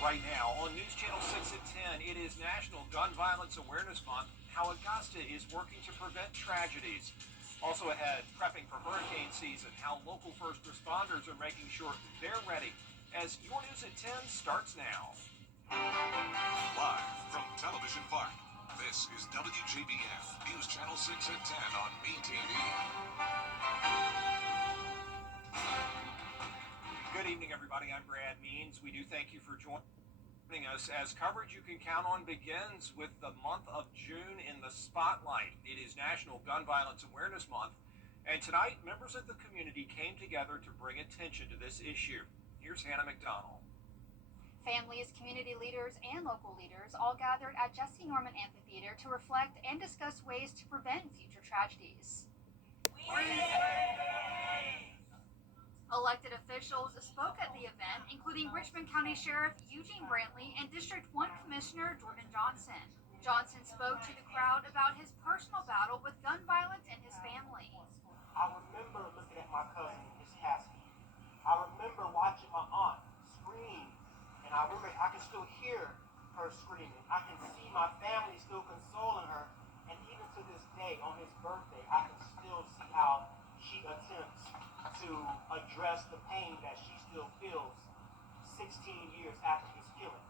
Right now on News Channel 6 at 10, it is National Gun Violence Awareness Month, how Augusta is working to prevent tragedies. Also ahead, prepping for hurricane season, how local first responders are making sure they're ready. As your News at 10 starts now. Live from Television Park, this is WJBF News Channel 6 at 10 on MeTV. Good evening, everybody. I'm Brad Means. We do thank you for joining us as coverage you can count on begins with the month of June in the spotlight. It is National Gun Violence Awareness Month, and tonight members of the community came together to bring attention to this issue. Here's Hannah McDonald. Families, community leaders, and local leaders all gathered at Jesse Norman Amphitheater to reflect and discuss ways to prevent future tragedies. Elected officials spoke at the event, including Richmond County Sheriff Eugene Brantley and District 1 Commissioner Jordan Johnson. Johnson spoke to the crowd about his personal battle with gun violence in his family. I remember looking at my cousin in his casket. I remember watching my aunt scream, and I remember I can still hear her screaming. I can see my family still consoling her, and even to this day, on his birthday, I can still see how she attempts to address the pain that she still feels 16 years after his killing.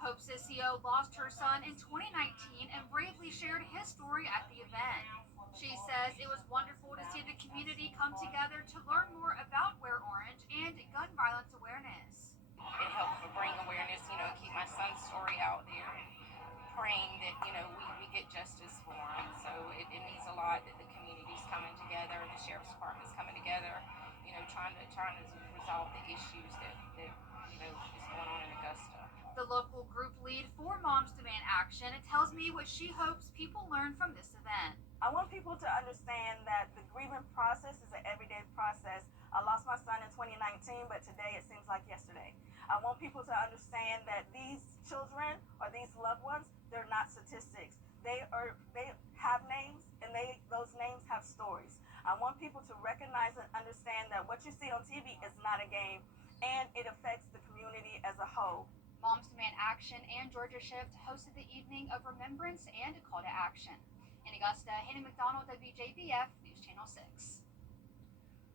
Hope Sissio lost her son in 2019 and bravely shared his story at the event. She says it was wonderful to see the community come together to learn more about Wear Orange and gun violence awareness. It helps to bring awareness, keep my son's story out there and praying that, we get justice for him. So it means a lot that the community's coming together, the sheriff's department's coming together, trying to resolve the issues that is going on in Augusta. The local group lead for Moms Demand Action tells me what she hopes people learn from this event. I want people to understand that the grieving process is an everyday process. I lost my son in 2019, but today it seems like yesterday. I want people to understand that these children or these loved ones, they're not statistics. They have names, and those names have stories. I want people to recognize and understand that what you see on TV is not a game, and it affects the community as a whole. Moms Demand Action and Georgia Shift hosted the evening of remembrance and a call to action. In Augusta, Hannah McDonald, WJBF News Channel 6.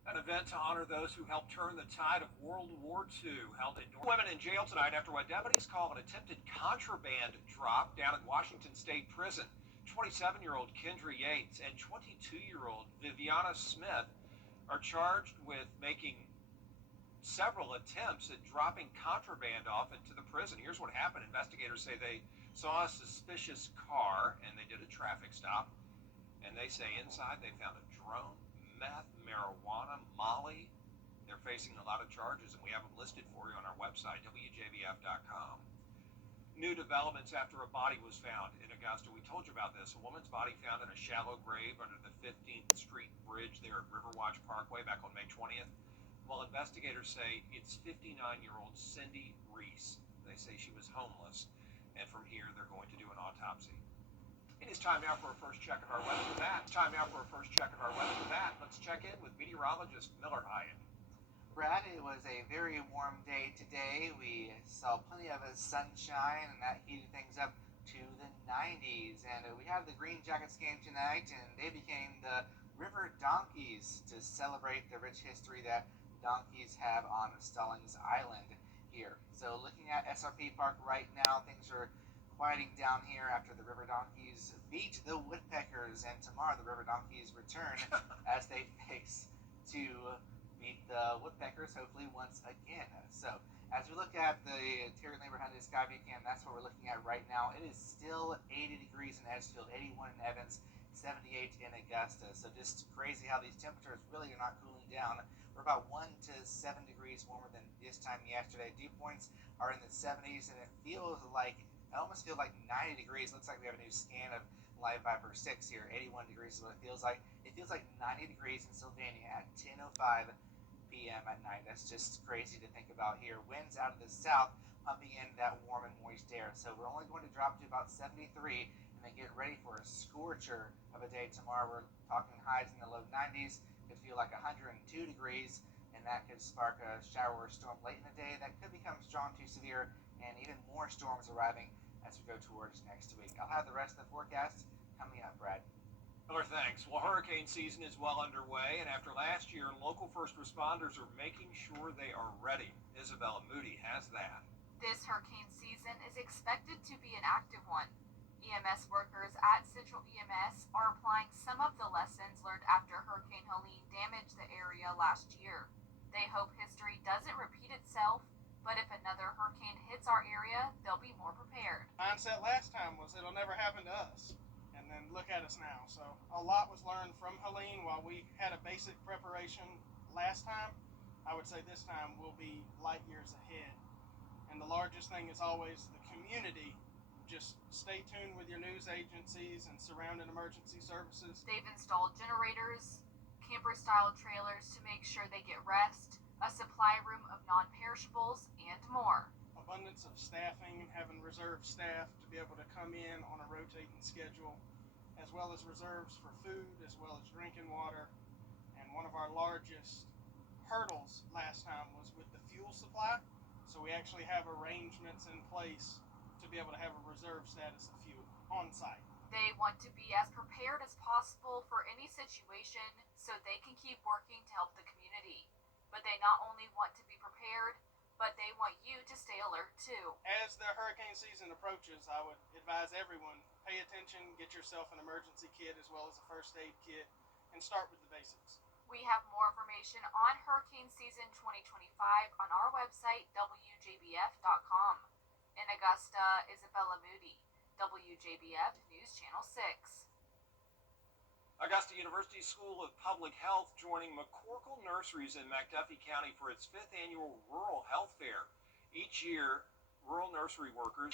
An event to honor those who helped turn the tide of World War II held at women in jail tonight after what deputies call an attempted contraband drop down at Washington State Prison. 27-year-old Kendra Yates and 22-year-old Viviana Smith are charged with making several attempts at dropping contraband off into the prison. Here's what happened. Investigators say they saw a suspicious car and they did a traffic stop. And they say inside they found a drone, meth, marijuana, Molly. They're facing a lot of charges, and we have them listed for you on our website, WJBF.com. New developments after a body was found in Augusta. We told you about this. A woman's body found in a shallow grave under the 15th Street Bridge there at Riverwatch Parkway back on May 20th. Well, investigators say it's 59-year-old Cindy Reese. They say she was homeless, and from here they're going to do an autopsy. It is time now for a first check of our weather with that. Let's check in with meteorologist Miller Hyatt. Brad, it was a very warm day today. We saw plenty of sunshine, and that heated things up to the 90s. And we had the Green Jackets game tonight, and they became the River Donkeys to celebrate the rich history that donkeys have on Stallings Island here. So looking at SRP Park right now, things are quieting down here after the River Donkeys beat the Woodpeckers, and tomorrow the River Donkeys return as they face to beat the Woodpeckers, hopefully once again. So as we look at the interior neighborhood of Skyview Cam, that's what we're looking at right now. It is still 80 degrees in Edgefield, 81 in Evans, 78 in Augusta. So just crazy how these temperatures really are not cooling down. We're about 1 to 7 degrees warmer than this time yesterday. Dew points are in the 70s, and it almost feels like 90 degrees. Looks like we have a new scan of Live Viper 6 here. 81 degrees is what it feels like. It feels like 90 degrees in Sylvania at 10:05 p.m. at night. That's just crazy to think about here. Winds out of the south pumping in that warm and moist air. So we're only going to drop to about 73 and then get ready for a scorcher of a day tomorrow. We're talking highs in the low 90s. Could feel like 102 degrees, and that could spark a shower or storm late in the day that could become strong to severe, and even more storms arriving as we go towards next week. I'll have the rest of the forecast coming up, Brad. Miller, thanks. Well, hurricane season is well underway, and after last year, local first responders are making sure they are ready. Isabella Moody has that. This hurricane season is expected to be an active one. EMS workers at Central EMS are applying some of the lessons learned after Hurricane Helene damaged the area last year. They hope history doesn't repeat itself, but if another hurricane hits our area, they'll be more prepared. Mindset last time was it'll never happen to us, and then look at us now. So a lot was learned from Helene. While we had a basic preparation last time, I would say this time we'll be light years ahead. And the largest thing is always the community. Just stay tuned with your news agencies and surrounding emergency services. They've installed generators, camper-style trailers to make sure they get rest, a supply room of non-perishables, and more. Abundance of staffing, having reserve staff to be able to come in on a rotating schedule, as well as reserves for food, as well as drinking water. And one of our largest hurdles last time was with the fuel supply. So we actually have arrangements in place to be able to have a reserve status of fuel on site. They want to be as prepared as possible for any situation so they can keep working to help the community. But they not only want to be prepared, but they want you to stay alert too. As the hurricane season approaches, I would advise everyone, pay attention, get yourself an emergency kit as well as a first aid kit, and start with the basics. We have more information on hurricane season 2025 on our website, WJBF.com. In Augusta, Isabella Moody, WJBF News Channel 6. Augusta University School of Public Health joining McCorkle Nurseries in McDuffie County for its 5th annual Rural Health Fair. Each year, rural nursery workers.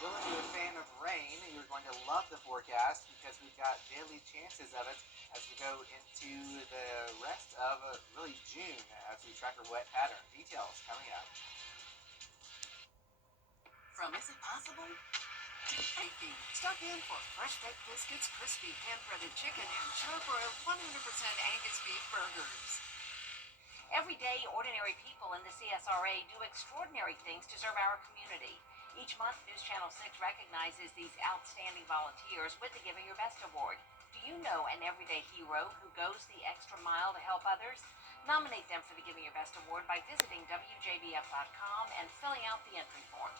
Well, if you're a fan of rain, you're going to love the forecast because we've got daily chances of it as we go into the rest of really June as we track our wet pattern. Details coming up. From Is It Possible to Baking. Stop in for fresh baked biscuits, crispy pan-breaded chicken, and char-broiled 100% Angus beef burgers. Every day, ordinary people in the CSRA do extraordinary things to serve our community. Each month, News Channel 6 recognizes these outstanding volunteers with the Giving Your Best Award. Do you know an everyday hero who goes the extra mile to help others? Nominate them for the Giving Your Best Award by visiting WJBF.com and filling out the entry form.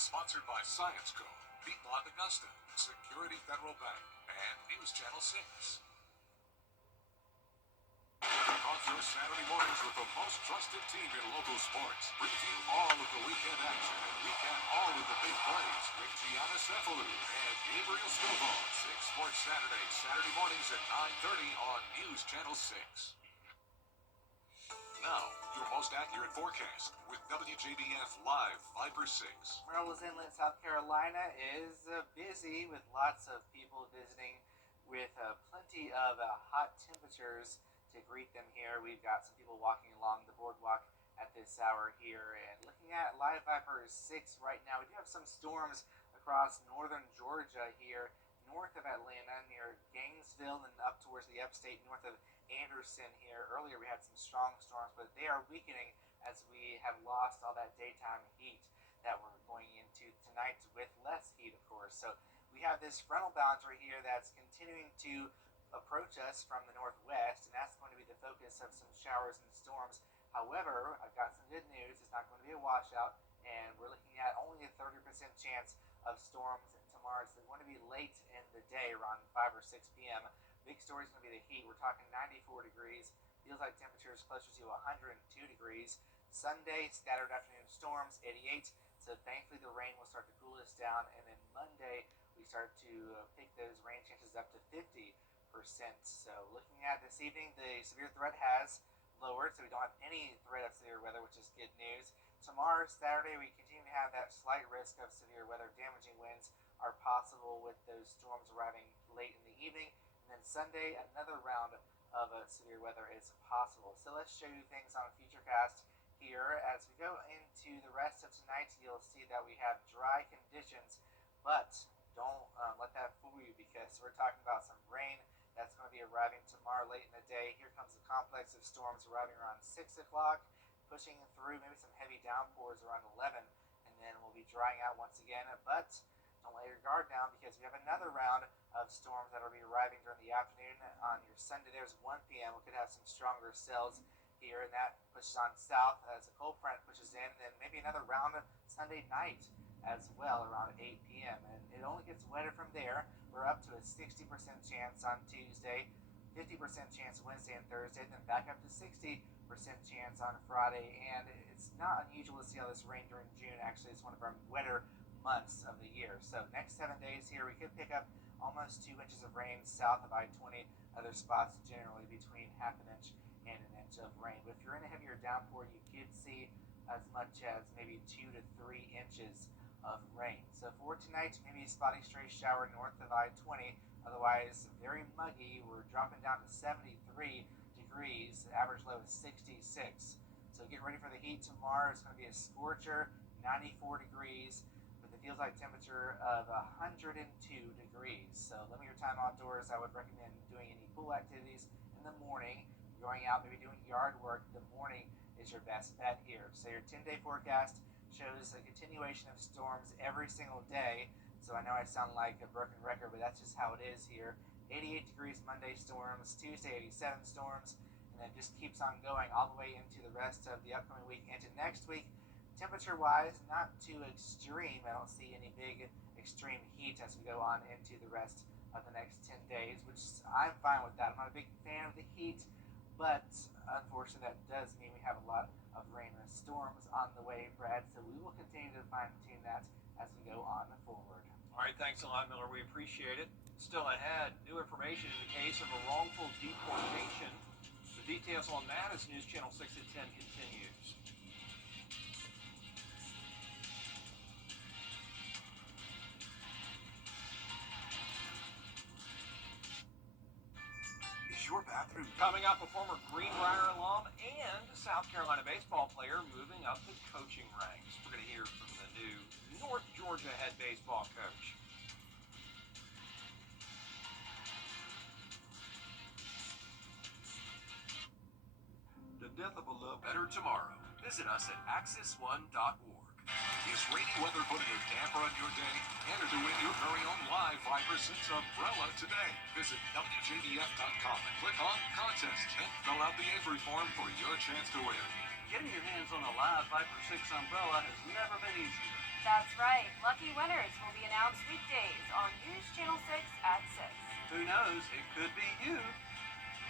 Sponsored by Science Co., Piedmont Augusta, Security Federal Bank, and News Channel 6. On your Saturday mornings with the most trusted team in local sports, brings you all of the weekend action and recap all of the big plays with Gianna Cephalou and Gabriel Stovall. 6 Sports Saturday, Saturday mornings at 9:30 on News Channel 6. Now, your most accurate forecast with WJBF Live Viper 6. Murrells Inlet, South Carolina is busy with lots of people visiting with plenty of hot temperatures to greet them here. We've got some people walking along the boardwalk at this hour here, and looking at Live Viper 6 right now. We do have some storms across northern Georgia here, north of Atlanta, near Gainesville, and up towards the upstate north of Anderson here. Earlier we had some strong storms, but they are weakening as we have lost all that daytime heat that we're going into tonight with less heat, of course. So we have this frontal boundary here that's continuing to approach us from the northwest, and that's going to be the focus of some showers and storms. However, I've got some good news. It's not going to be a washout, and we're looking at only a 30% chance of storms tomorrow. It's going to be late in the day, around 5 or 6 p.m. Big story is going to be the heat. We're talking 94 degrees. Feels like temperatures closer to 102 degrees. Sunday, scattered afternoon storms, 88. So thankfully the rain will start to cool us down. And then Monday, we start to pick those rain chances up to 50%. So looking at this evening, the severe threat has lowered. So we don't have any threat of severe weather, which is good news. Tomorrow, Saturday, we continue to have that slight risk of severe weather. Damaging winds are possible with those storms arriving late in the evening. And then Sunday, another round of severe weather is possible. So let's show you things on Futurecast here. As we go into the rest of tonight, you'll see that we have dry conditions, but don't let that fool you because we're talking about some rain That's going to be arriving tomorrow late in the day. Here comes a complex of storms arriving around 6 o'clock, pushing through maybe some heavy downpours around 11, and then we'll be drying out once again. But don't let your guard down, because we have another round of storms that will be arriving during the afternoon. On your Sunday, there's 1 p.m. We could have some stronger cells here, and that pushes on south as a cold front pushes in, and then maybe another round of Sunday night as well around 8 p.m. And it only gets wetter from there. We're up to a 60% chance on Tuesday, 50% chance Wednesday and Thursday, then back up to 60% chance on Friday. And it's not unusual to see all this rain during June. Actually, it's one of our wetter months of the year. So next 7 days here, we could pick up almost 2 inches of rain south of I-20. Other spots generally between half an inch and an inch of rain. But if you're in a heavier downpour, you could see as much as maybe 2 to 3 inches of rain. So for tonight, maybe a spotty stray shower north of I-20. Otherwise, very muggy. We're dropping down to 73 degrees. The average low is 66. So get ready for the heat tomorrow. It's going to be a scorcher, 94 degrees, with a feels like temperature of 102 degrees. So limit your time outdoors. I would recommend doing any pool activities in the morning. Going out, maybe doing yard work, the morning is your best bet here. So your 10-day forecast shows a continuation of storms every single day. So I know I sound like a broken record, but that's just how it is here. 88 degrees Monday storms, Tuesday 87 storms, and then just keeps on going all the way into the rest of the upcoming week, into next week. Temperature-wise, not too extreme. I don't see any big extreme heat as we go on into the rest of the next 10 days, which I'm fine with that. I'm not a big fan of the heat, but unfortunately that does mean we have a lot of rain and storms on the way, Brad, so we will continue to fine-tune that as we go on forward. All right, thanks a lot, Miller. We appreciate it. Still ahead, new information in the case of a wrongful deportation. The details on that as News Channel 6 at 10 continues. Is your bathroom... Coming up, a former Greenbrier alum and South Carolina baseball player moving up the coaching ranks. We're going to hear from the new North Georgia head baseball coach. The death of a loved better tomorrow. Visit us at axis1.org. Is rainy weather putting a damper on your day? Enter to win your very own live 5 for 6 umbrella today. Visit WJBF.com and click on Contest and fill out the entry form for your chance to win. Getting your hands on a live 5 for 6 umbrella has never been easier. That's right. Lucky winners will be announced weekdays on News Channel 6 at 6. Who knows? It could be you.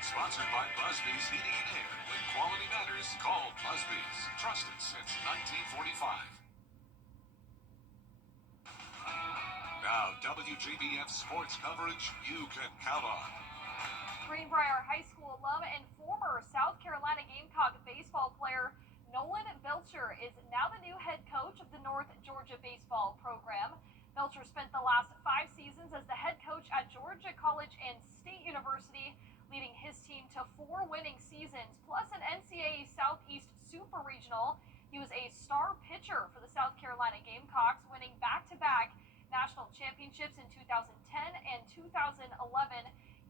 Sponsored by Busby's Heating and Air. When quality matters, call Busby's. Trusted since 1945. Now, WJBF sports coverage you can count on. Greenbrier High School alum and former South Carolina Gamecock baseball player Nolan Belcher is now the new head coach of the North Georgia baseball program. Belcher spent the last 5 seasons as the head coach at Georgia College and State University, leading his team to 4 winning seasons, plus an NCAA Southeast Super Regional. He was a star pitcher for the South Carolina Gamecocks, winning back-to-back national championships in 2010 and 2011.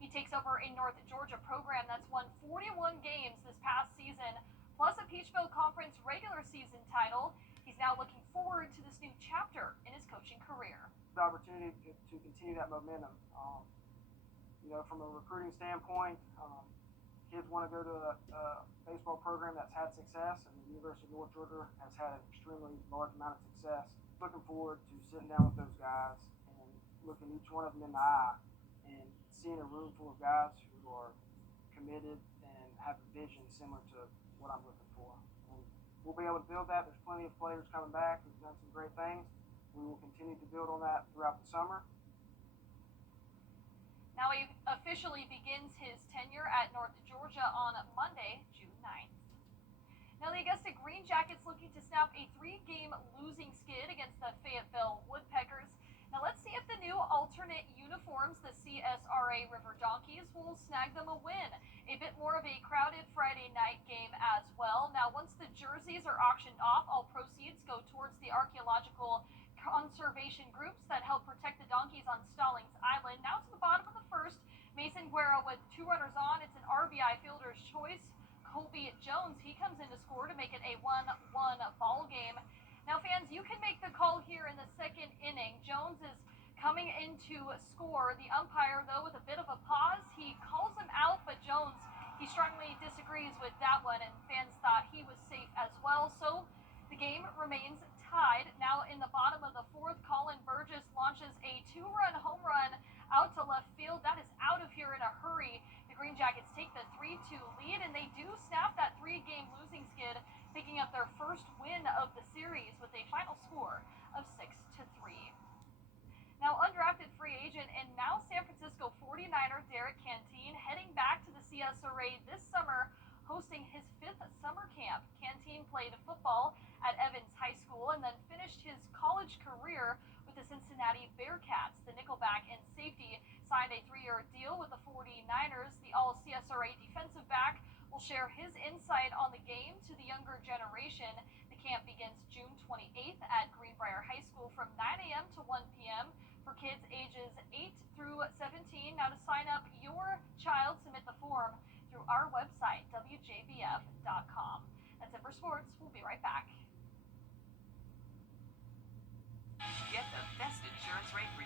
He takes over a North Georgia program that's won 41 games this past season, plus a Peachville Conference regular season title. He's now looking forward to this new chapter in his coaching career. The opportunity to continue that momentum. From a recruiting standpoint, kids want to go to a baseball program that's had success, and the University of North Georgia has had an extremely large amount of success. Looking forward to sitting down with those guys and looking each one of them in the eye and seeing a room full of guys who are committed and have a vision similar to what I'm looking for. And we'll be able to build that. There's plenty of players coming back who've done some great things. We will continue to build on that throughout the summer. Now he officially begins his tenure at North Georgia on Monday, June 9th. Now the Augusta Green Jackets looking to snap a 3-game losing skid against the Fayetteville Woodpeckers. Now let's see if the new alternate uniforms, the CSRA River Donkeys, will snag them a win. A bit more of a crowded Friday night game as well. Now once the jerseys are auctioned off, all proceeds go towards the archaeological conservation groups that help protect the donkeys on Stallings Island. Now to the bottom of the first, Mason Guerra with 2 runners on. It's an RBI fielder's choice. Colby Jones, he comes in to score to make it a 1-1 ball game. Now, fans, you can make the call here in the second inning. Jones is coming in to score. The umpire, though, with a bit of a pause, he calls him out, but Jones, he strongly disagrees with that one, and fans thought he was safe as well. So the game remains tied. Now in the bottom of the fourth, Colin Burgess launches a 2-run home run out to left field. That is out of here in a hurry. The Green Jackets take the 3-2 lead, and they do snap that 3-game losing skid, picking up their first win of the series with a final score of 6-3. Now, undrafted free agent and now San Francisco 49er Derek Canteen heading back to the CSRA this summer, hosting his 5th summer camp. Canteen played football at Evans High School and then finished his college career with the Cincinnati Bearcats. The nickelback and safety signed a 3-year deal with the 49ers. The all-CSRA defensive back will share his insight on the game to the younger generation. The camp begins June 28th at Greenbrier High School from 9 a.m. to 1 p.m. for kids ages 8 through 17. Now, to sign up your child, submit the form through our website, WJBF.com. That's it for sports. We'll be right back. Get the best insurance rate for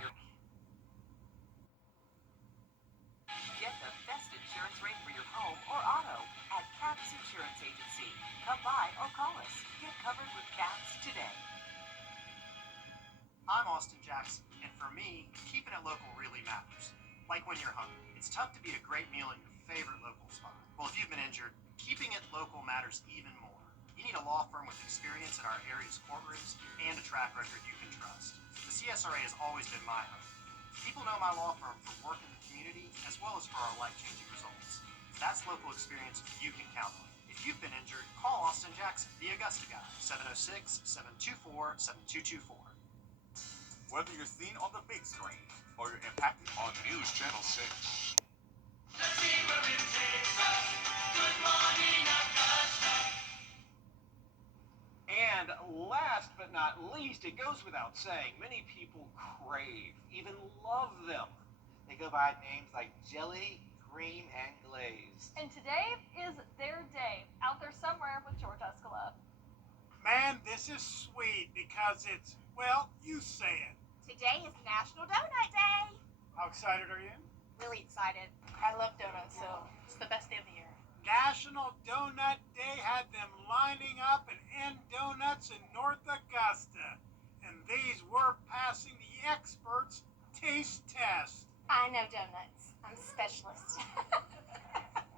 your home or auto at Caps Insurance Agency. Come by or call us. Get covered with Caps today. I'm Austin Jackson, and for me, keeping it local really matters. Like when you're hungry, it's tough to beat a great meal at your favorite local spot. Well, if you've been injured, keeping it local matters even more. You need a law firm with experience in our area's courtrooms and a track record you can trust. The CSRA has always been my home. People know my law firm for work in the community as well as for our life-changing results. That's local experience you can count on. If you've been injured, call Austin Jackson, the Augusta guy, 706-724-7224. Whether you're seen on the big screen or you're impacted on News Channel 6. And last but not least, it goes without saying, many people crave, even love them. They go by names like jelly, cream, and glazed. And today is their day, out there somewhere with George Escala. Man, this is sweet because it's, well, you say it. Today is National Donut Day. How excited are you? Really excited. I love donuts, so it's the best day of the year. National Donut Day had them lining up and end donuts in North Augusta. And these were passing the experts' taste test. I know donuts. I'm a specialist.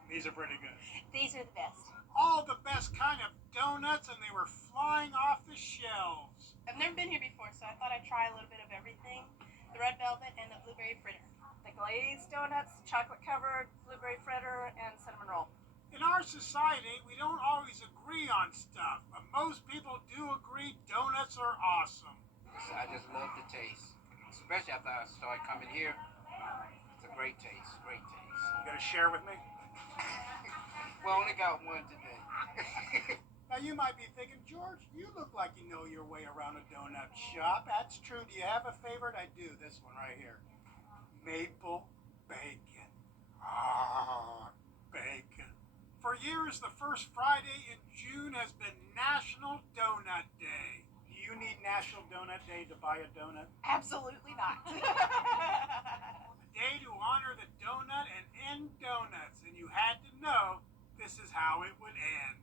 These are pretty good. These are the best. All the best kind of donuts, and they were flying off the shelves. I've never been here before, so I thought I'd try a little bit of everything. The red velvet and the blueberry fritter. The glazed donuts, chocolate covered, blueberry fritter, and cinnamon roll. In our society, we don't always agree on stuff, but most people do agree donuts are awesome. I just love the taste, especially after I started coming here. It's a great taste, great taste. You gonna share with me? We only got one today. Now you might be thinking, George, you look like you know your way around a donut shop. That's true. Do you have a favorite? I do. This one right here. Maple bacon. Ah, bacon. For years, the first Friday in June has been National Donut Day. Do you need National Donut Day to buy a donut? Absolutely not. A day to honor the donut and end donuts, and you had to know this is how it would end.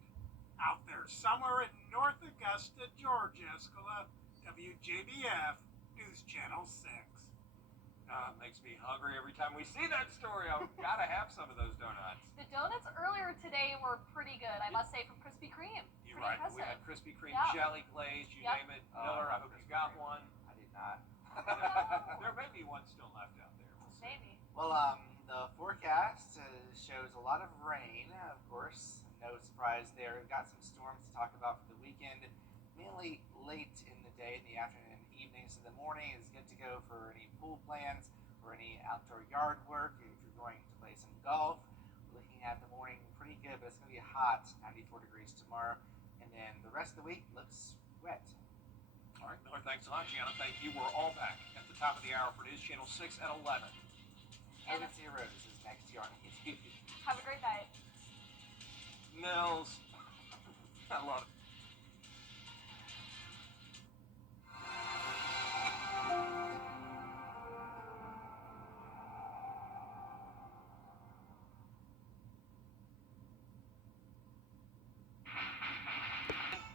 Out there somewhere in North Augusta, George Escala, WJBF, News Channel 6. Makes me hungry every time we see that story. I've got to have some of those donuts. The donuts earlier today were pretty good, I must say, from Krispy Kreme. You're Pretty right. We impressive. had Krispy Kreme, Yeah. jelly glazed, you name it. Miller, I hope you got one. I did not. There may be one still left out there. We'll see. Maybe. Well, the forecast shows a lot of rain, of course. No surprise there. We've got some storms to talk about for the weekend, mainly late in the day, in the afternoon and evenings. So the morning is good to go for any pool plans or any outdoor yard work. If you're going to play some golf, we're looking at the morning pretty good, but it's going to be hot, 94 degrees tomorrow. And then the rest of the week looks wet. All right, Miller, thanks a lot. Gianna, thank you. We're all back at the top of the hour for News Channel 6 at 11. Over to your Rose. next year on YouTube. Have a great night. Mills. I love it.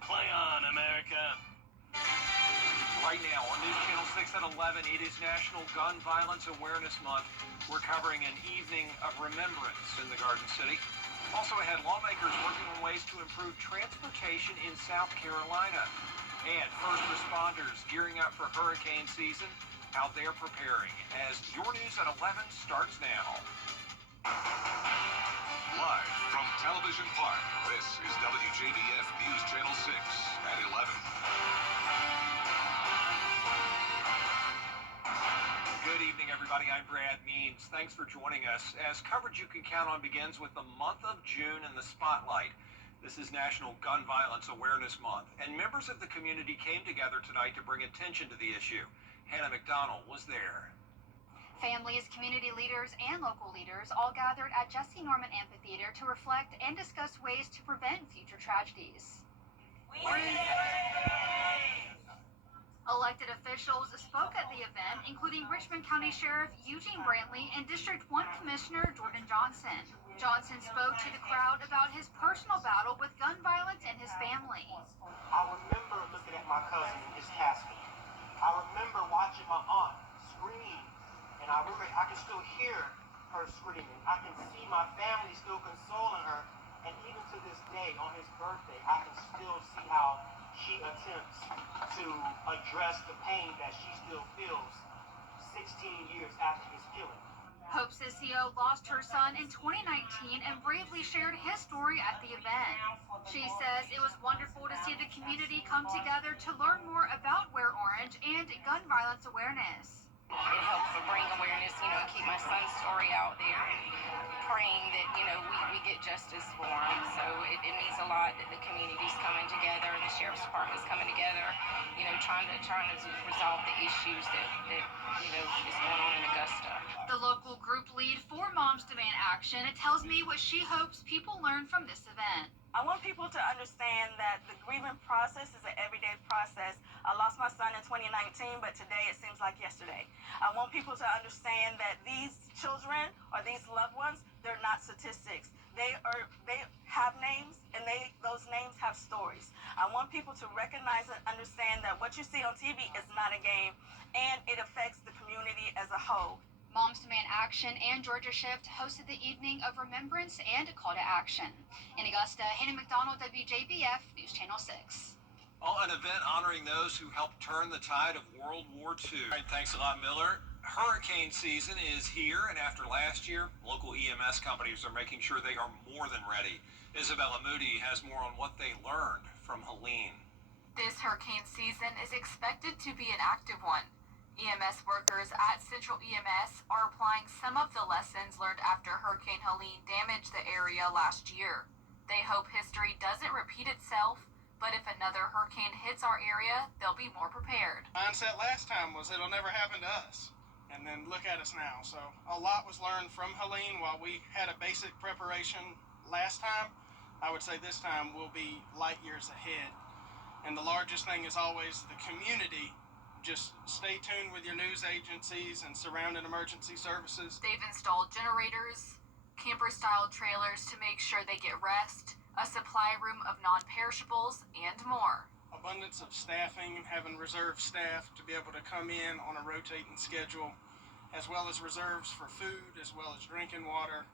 Play on, America. Right now on News Channel 6 at 11, it is National Gun Violence Awareness Month. We're covering an evening of remembrance in the Garden City. Also ahead, lawmakers working on ways to improve transportation in South Carolina. And first responders gearing up for hurricane season, how they're preparing. As your news at 11 starts now. Live from Television Park, this is WJBF News Channel 6 at 11. Good evening, everybody. I'm Brad Means. Thanks for joining us. As coverage you can count on begins with the month of June in the spotlight. This is National Gun Violence Awareness Month, and members of the community came together tonight to bring attention to the issue. Hannah McDonald was there. Families, community leaders, and local leaders all gathered at Jesse Norman Amphitheater to reflect and discuss ways to prevent future tragedies. Elected officials spoke at the event, including Richmond County Sheriff Eugene Brantley and District 1 Commissioner Jordan Johnson. Johnson spoke to the crowd about his personal battle with gun violence and his family. I remember looking at my cousin in his casket. I remember watching my aunt scream, and I remember I can still hear her screaming. I can see my family still consoling her, and even to this day, on his birthday, I can still see how she attempts to address the pain that she still feels 16 years after his killing. Hope Sissio lost her son in 2019 and bravely shared his story at the event. She says it was wonderful to see the community come together to learn more about Wear Orange and gun violence awareness. It helps to bring awareness, keep my son's story out there, and praying that, we get justice for him. So it means a lot that the community's coming together, and the sheriff's department's coming together, trying to resolve the issues that is going on in Augusta. The local group lead for Moms Demand Action tells me what she hopes people learn from this event. I want people to understand that the grieving process is an everyday process. I lost my son in 2019, but today it seems like yesterday. I want people to understand that these children or these loved ones, they're not statistics. They have names, and those names have stories. I want people to recognize and understand that what you see on TV is not a game, and it affects the community as a whole. Moms Demand Action and Georgia Shift hosted the evening of remembrance and a call to action. In Augusta, Hannah McDonald, WJBF, News Channel 6. An event honoring those who helped turn the tide of World War II. All right, thanks a lot, Miller. Hurricane season is here, and after last year, local EMS companies are making sure they are more than ready. Isabella Moody has more on what they learned from Helene. This hurricane season is expected to be an active one. EMS workers at Central EMS are applying some of the lessons learned after Hurricane Helene damaged the area last year. They hope history doesn't repeat itself, but if another hurricane hits our area, they'll be more prepared. Mindset last time was it'll never happen to us. And then look at us now. So a lot was learned from Helene. While we had a basic preparation last time, I would say this time we'll be light years ahead. And the largest thing is always the community. Just stay tuned with your news agencies and surrounding emergency services. They've installed generators, camper-style trailers to make sure they get rest, a supply room of non-perishables, and more. Abundance of staffing, having reserve staff to be able to come in on a rotating schedule, as well as reserves for food, as well as drinking water.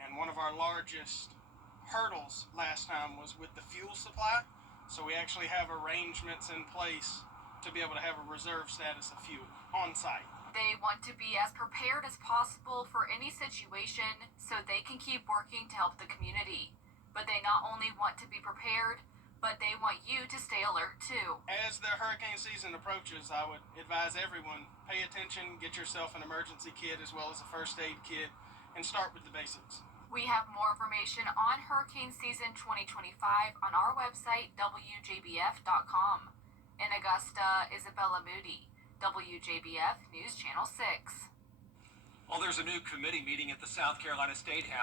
And one of our largest hurdles last time was with the fuel supply. So we actually have arrangements in place to be able to have a reserve status of fuel on site. They want to be as prepared as possible for any situation so they can keep working to help the community. But they not only want to be prepared, but they want you to stay alert too. As the hurricane season approaches, I would advise everyone, pay attention, get yourself an emergency kit as well as a first aid kit, and start with the basics. We have more information on hurricane season 2025 on our website, WJBF.com. In Augusta, Isabella Moody, WJBF News Channel 6. Well, there's a new committee meeting at the South Carolina State House.